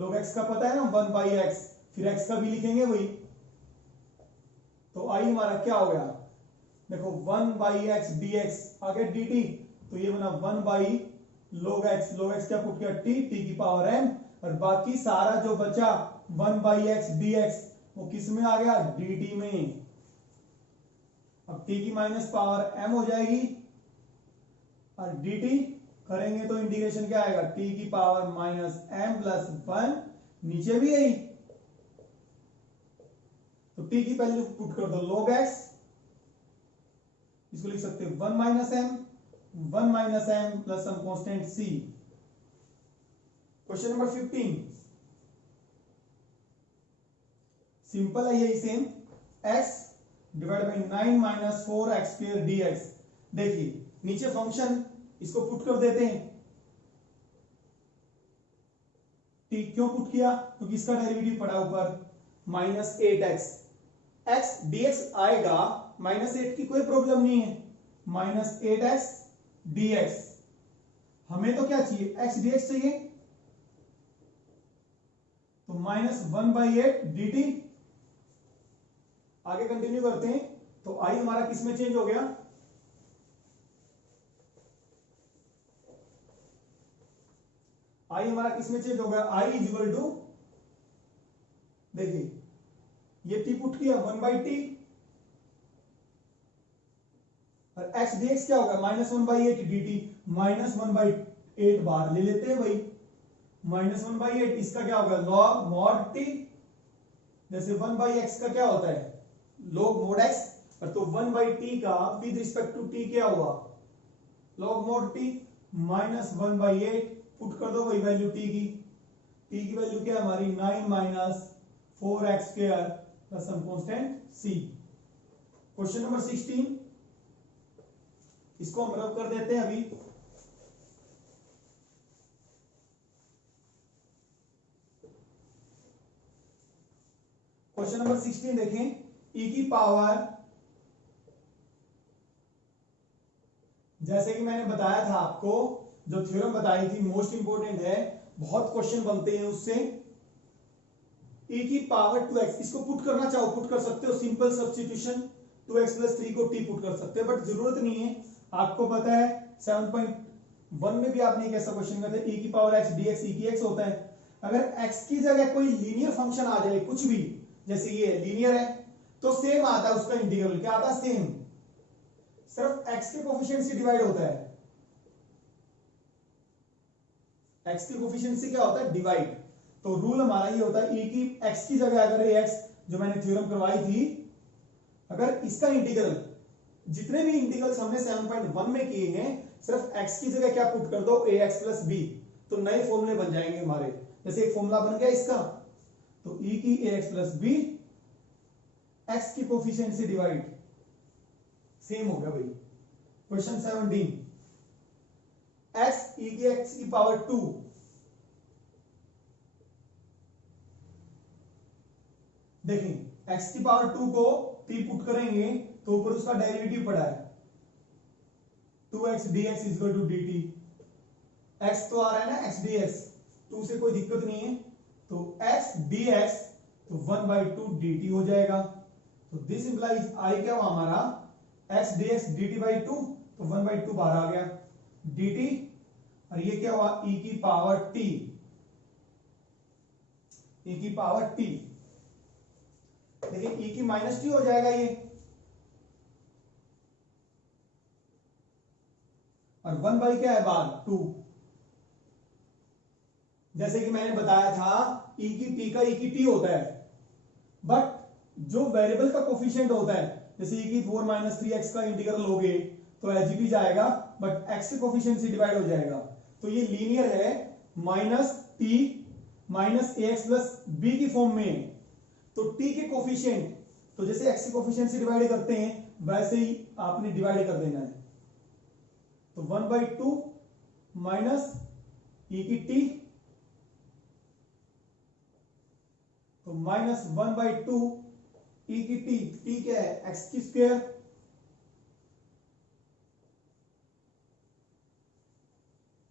log x का पता है ना 1/x, फिर x का भी लिखेंगे वही, तो i हमारा क्या हो गया? देखो 1/x dx आगे dt, तो ये बना 1/log x क्या पुट किया t की पावर m, और बाकी सारा जो बचा 1/x dx वो किस में आ गया dt में। अब t की माइनस पावर m हो जाएगी और dt करेंगे तो इंटीग्रेशन क्या आएगा t की पावर माइनस m प्लस 1, नीचे भी यही, तो t की वैल्यू पुट कर दो log x, इसको लिख सकते हैं 1 minus m plus some constant c। Question number 15 simple है यही same, x divide by 9 minus 4x square dx। देखिए नीचे फंक्शन इसको पुट कर देते हैं, t क्यों पुट किया क्योंकि इसका डेरिवेटिव पड़ा ऊपर माइनस 8x, x dx आएगा -8 की कोई प्रॉब्लम नहीं है, -8x dx। हमें तो क्या चाहिए x dx चाहिए, तो -1/8 dt। आगे कंटिन्यू करते हैं, तो i हमारा किस में चेंज हो गया, i हमारा किस में चेंज हो गया, i इज इक्वल टू, देखिए ये t पुट किया 1/t और x dx क्या होगा -1/8 dt, -1/8 बार ले लेते हैं भाई, -1/8 इसका क्या होगा log mod t, जैसे 1/x का क्या होता है log mod x, और तो 1/t का विद रिस्पेक्ट टू t क्या हुआ log mod t, -1/8 पुट कर दो भाई वैल्यू t की वैल्यू क्या है हमारी 9 minus 4x square plus some constant c। Question number 16 इसको हम रब कर देते हैं अभी, क्वेश्चन नंबर 16 देखें, e की पावर, जैसे कि मैंने बताया था आपको, जो थ्योरम बताई थी मोस्ट इंपोर्टेंट है, बहुत क्वेश्चन बनते हैं उससे, e की पावर 2x, इसको पुट करना चाहो पुट कर सकते हो, सिंपल सब्स्टिट्यूशन 2x प्लस 3 को t पुट कर सकते हैं, बट जरूरत नहीं है, आपको पता है 7.1 में भी आपने एक ऐसा क्वेश्चन करते e की पावर x dx e की x होता है। अगर x की जगह कोई लीनियर फंक्शन आ जाए कुछ भी, जैसे ये लीनियर है, तो सेम आता है उसका इंटीग्रल, क्या आता है सेम, सिर्फ x के कोफिशिएंट से डिवाइड होता है, x के कोफिशिएंट से क्या होता है डिवाइड। तो रूल हमारा ये होता है e की x की जगह अगर ax, जो मैंने थ्योरम करवाई थी, अगर इसका इंटीग्रल, जितने भी इंटीग्रल्स हमने 7.1 में किए हैं, सिर्फ x की जगह क्या पुट कर दो ax प्लस b, तो नए फॉर्मूले बन जाएंगे हमारे। जैसे एक फॉर्मूला बन गया इसका, तो e की ax प्लस b x की कोफिशिएंट से डिवाइड, सेम हो गया भाई। क्वेश्चन 17 x e की x की पावर 2, देखें x की पावर 2 को t पुट करेंगे तो ऊपर उसका डेरिवेटिव पड़ा है 2x dx is equal to dt, x तो आ रहा है ना x dx, 2 से कोई दिक्कत नहीं है, तो x dx तो 1/2 dt हो जाएगा। तो दिस इंप्लाइज i क्या हुआ हमारा x dx dt by 2, तो 1/2 बाहर आ गया dt, और ये क्या हुआ e की पावर t, e की पावर t, देखिए e की माइनस टी हो जाएगा ये, और 1 क्या है बाद 2, जैसे कि मैंने बताया था e की t का e की t होता है, बट जो वेरिएबल का कोफिशिएंट होता है, जैसे e की 4 माइनस 3x का इंटीग्रल लोगे तो एज इट इज आएगा, बट x के कोफिशिएंट से डिवाइड हो जाएगा, तो ये लीनियर है minus t minus ax plus b की फॉर्म में। तो t के कोफिशिएंट, तो जैसे x के कोफिशिएंट से डिवाइड करते हैं वैसे ही आपने डिवाइड कर देना है, तो 1/2 माइनस e की t, तो -1/2 e की t क्या है x की स्क्वायर,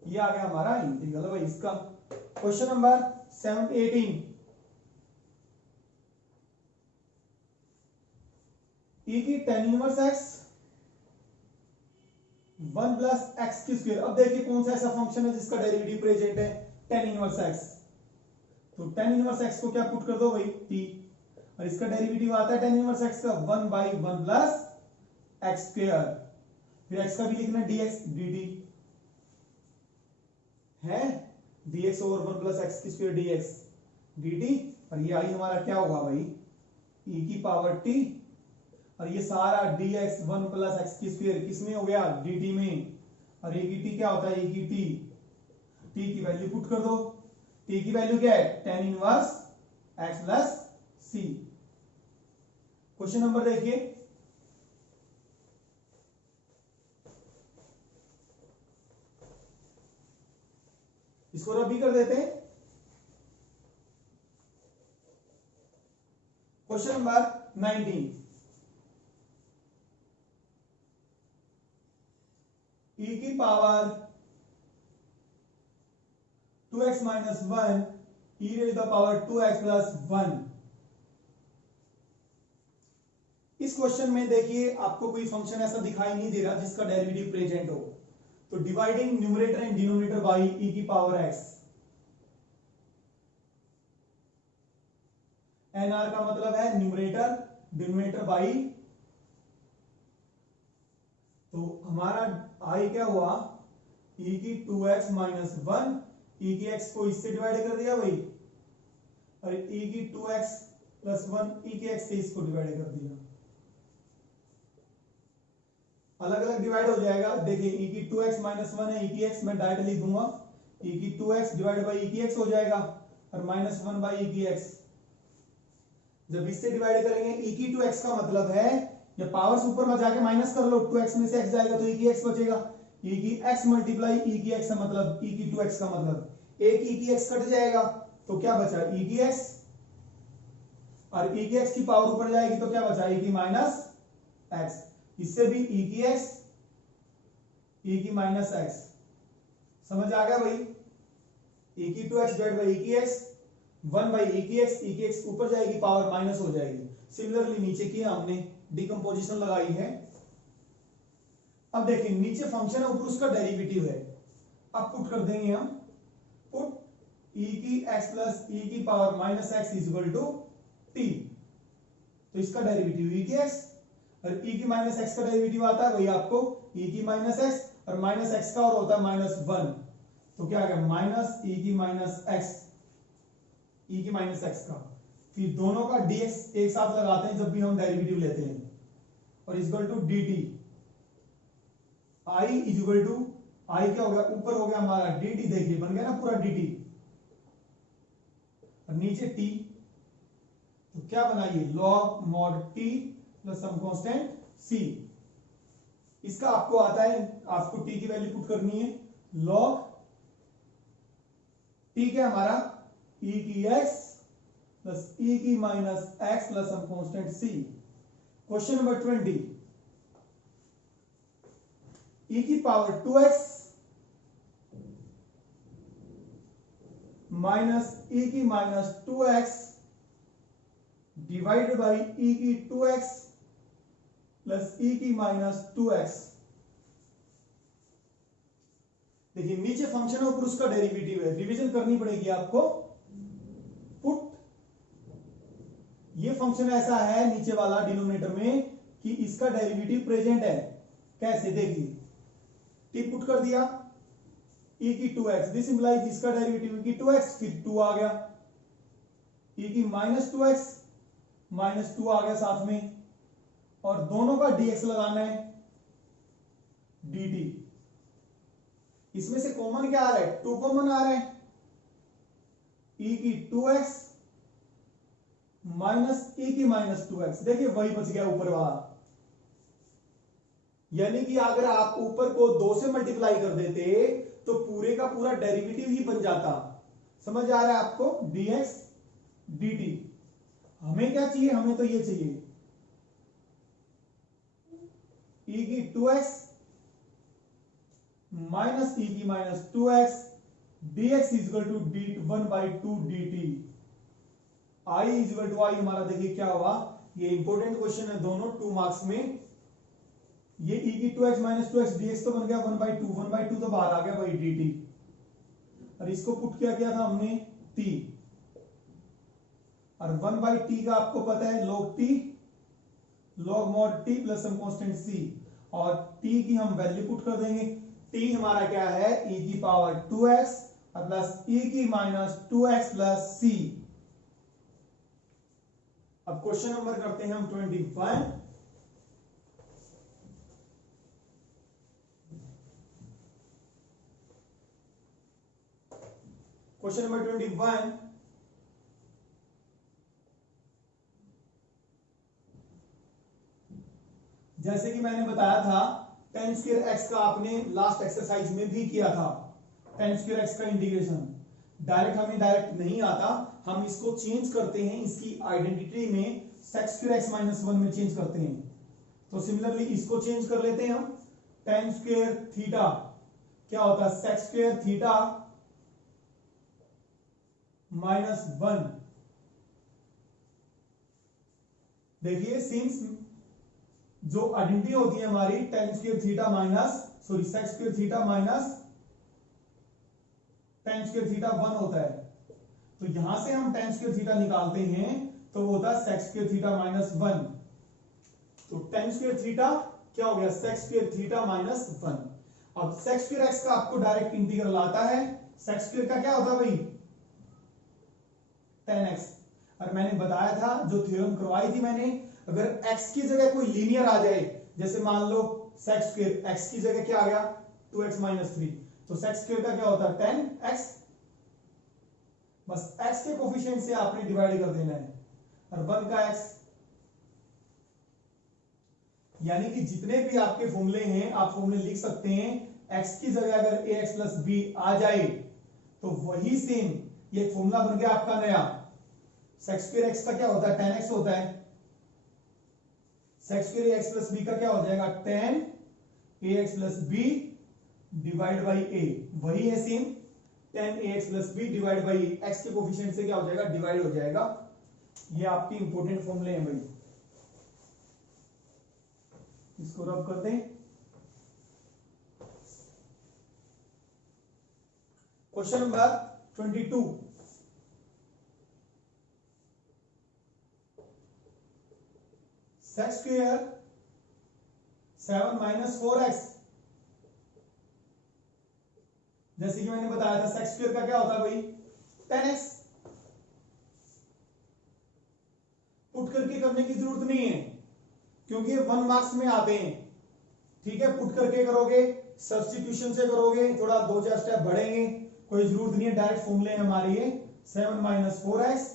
ये आ गया हमारा इंटीग्रल भाई इसका। क्वेश्चन नंबर 18 e की tan inverse x 1 plus x की स्क्वायर। अब देखिए कौन सा ऐसा फंक्शन है जिसका डेरिवेटिव प्रेजेंट है, टेन इनवर्स एक्स। तो टेन इनवर्स एक्स को क्या पुट कर दो भाई, टी, और इसका डेरिवेटिव आता है टेन इनवर्स एक्स का 1/1 प्लस एक्स स्क्वायर, फिर एक्स का भी लिखना dx dt है, dx ओवर 1 प्लस एक्स की स्क्वायर dx dt, और ये आई हमारा क्या होगा भाई, e की पावर t, और ये सारा dx 1 प्लस एक्स की स्क्वायर किसमें हो गया, dt में, और e की t क्या होता है, e की t की वैल्यू पुट कर दो। t की वैल्यू क्या है, tan inverse x plus c। Question number देखिए, इसको रबी कर देते हैं। क्वेश्चन नंबर 19, e की power 2x minus 1 e raise the power 2x plus 1। इस क्वेश्चन में देखिए आपको कोई फंक्शन ऐसा दिखाई नहीं दे रहा जिसका डेरिवेटिव प्रेजेंट हो, तो dividing numerator and denominator by e की पावर x, nr का मतलब है न्यूमरेटर डिनोमिनेटर बाई, तो हमारा i क्या हुआ, e की 2x माइनस 1, e की x को इससे डिवाइड कर दिया भाई, और e की 2x प्लस 1 e की x से इसको डिवाइड कर दिया, अलग अलग डिवाइड हो जाएगा। देखिए e की 2x माइनस 1 है, e की x मैं डायरेक्ट लिख दूंगा, e की 2x डिवाइड बाई e की x हो जाएगा, और माइनस 1 बाई e की x। जब इससे डिवाइड करेंगे e की 2x का मतलब है, या पावर्स ऊपर में जाके माइनस कर लो, 2x में से x जाएगा तो e की x बचेगा, e की x मल्टीप्लाई e की x का मतलब e की 2x का मतलब एक e की x कट जाएगा, तो क्या बचा e की x, और e की x की पावर ऊपर जाएगी तो क्या बचा e की माइनस x, इससे भी e की x e की माइनस x। समझ आ गया भाई, e की 2x डिवाइड बाई e की x, 1 बाई e की x ऊपर जाएगी पावर माइनस हो जाएगी। सिमिलरली नीचे की हमने डिकम्पोजिशन लगाई है। अब देखिए नीचे फंक्शन है, ऊपर उसका डेरिवेटिव है, अब पुट कर देंगे हम, पुट e की x प्लस e की power minus x is equal to t, तो इसका डेरिवेटिव e की x, और e की माइनस x का डेरिवेटिव आता है वही आपको e की माइनस x, और माइनस x का और होता है माइनस 1, तो क्या आ गया माइनस e की माइनस x, e की माइनस x का, फिर दोनों का dx एक साथ लगाते हैं जब भी हम डेरिवेटिव लेते हैं, और equal to dt, i is equal to, i क्या हो गया, ऊपर हो गया हमारा dt, देखिए बन गया ना पूरा dt, और नीचे t, तो क्या बनाइए log mod t plus some constant c। इसका आपको आता है, आपको t की वैल्यू पुट करनी है, log t क्या हमारा e की x प्लस e की minus x plus some constant c। Question number 20, e की पावर 2x माइनस e की minus 2x divided by e की 2x प्लस e की माइनस 2x। देखिए नीचे फंक्शन है, ऊपर उसका डेरिवेटिव है, रिवीजन करनी पड़ेगी आपको। पुट, ये फंक्शन ऐसा है नीचे वाला डिनोमिनेटर में कि इसका डेरिवेटिव प्रेजेंट है, कैसे देखिए, टी पुट कर दिया e की 2x, दिस इंप्लाइज इसका डेरिवेटिव e की 2x, फिर 2 आ गया, e की माइनस 2x माइनस 2 आ गया साथ में, और दोनों का dx लगाना है dt, इसमें से कॉमन क्या आ रहा है, 2 कॉमन आ रहा है, e की 2x माइनस e की माइनस 2x, देखिए वही बच गया ऊपर वाला, यानी कि अगर आप ऊपर को 2 से मल्टीप्लाई कर देते तो पूरे का पूरा डेरिवेटिव ही बन जाता। समझ आ रहा है आपको, dx dt। हमें क्या चाहिए, हमें तो ये चाहिए e की 2x माइनस e की minus 2x dx is equal to D 1/2 dt, i is equal to I, हमारा देखिए क्या हुआ, ये इंपॉर्टेंट क्वेश्चन है दोनों 2 मार्क्स में। ये e की 2x माइनस 2x dx तो बन गया 1/2 तो बाहर आ गया भाई dt, और इसको पुट किया था हमने t, और 1/t का आपको पता है log t log mod t plus some constant c, और t की हम वैल्यू पुट कर देंगे। t हमारा क्या है e की पावर 2x और प्लस e की माइनस 2x प्लस c। अब क्वेश्चन नंबर करते हैं हम 21। क्वेश्चन नंबर 21, जैसे कि मैंने बताया था tan स्क्वायर x का आपने लास्ट एक्सरसाइज में भी किया था, tan स्क्वायर x का इंटीग्रेशन डायरेक्ट नहीं आता, हम इसको चेंज करते हैं, इसकी आइडेंटिटी में sec स्क्वायर x माइनस 1 में चेंज करते हैं। तो सिमिलरली इसको चेंज कर लेते हैं हम, tan स्क्वायर थीटा क्या होता है sec स्क्वायर थीटा माइनस 1। देखिए सिंस जो आइडेंटिटी होती है हमारी tan square theta minus sec square theta minus tan square theta 1 होता है, तो यहां से हम tan स्क्वायर थीटा निकालते हैं तो वो होता है sec स्क्वायर थीटा माइनस 1। तो tan स्क्वायर थीटा क्या हो गया sec स्क्वायर थीटा माइनस 1। अब sec स्क्वायर x का आपको डायरेक्ट इंटीग्रल आता है, sec स्क्वायर का क्या होता है भाई tan x, और मैंने बताया था जो थ्योरम करवाई थी मैंने, अगर x की जगह कोई लीनियर आ जाए, जैसे मान लो sec स्क्वायर x की जगह क्या आ गया 2x माइनस 3, तो sec स्क्वायर का क्या होता है tan x, बस x के कोफिशिएंट से आपने डिवाइड कर देना है, और 1 का x, यानी कि जितने भी आपके फॉर्मूले हैं आप फॉर्मूले लिख सकते हैं, x की जगह अगर ax प्लस b आ जाए तो वही सेम ये फॉर्मूला बन गया आपका नया। sec स्क्वायर x का क्या होता है tan x होता है, sec square x plus b का क्या हो जाएगा tan ax plus b divide by a, वही है same tan ax plus b divide by x के कोफिशिएंट से क्या हो जाएगा डिवाइड हो जाएगा। ये आपके इंपॉर्टेंट फॉर्मूले हैं भाई, इसको रब कर दें। Question number 22, sec square 7 minus 4x, जैसे कि मैंने बताया था sec स्क्वायर का क्या होता है भाई tan x, पुट करके करने की जरूरत नहीं है क्योंकि ये 1 मार्क्स में आते हैं, ठीक है, पुट करके करोगे सब्स्टिट्यूशन से करोगे थोड़ा 2-4 स्टेप बढ़ेंगे, कोई जरूरत नहीं है, डायरेक्ट फॉर्मूले हैं हमारे ये 7 माइनस 4x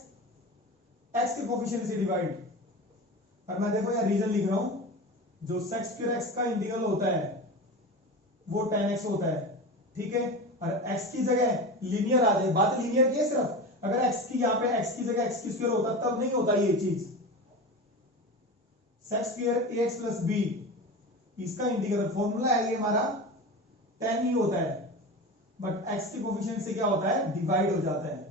x के कोफिशिएंट से डिवाइड, और मैं देखो यार रीजन लिख रहा हूं, जो sec स्क्वायर x का इंटीग्रल होता है वो tan x होता है, ठीक है, और x की जगह लीनियर आ जाए, बात लीनियर की है सिर्फ, अगर x की यहां पे x की जगह x की स्क्वायर होता तब नहीं होता ये चीज, sec square ax plus b इसका इंटीग्रल फॉर्मूला है ये हमारा tan ही होता है, बट x के कोफिशिएंट से क्या होता है डिवाइड हो जाता है,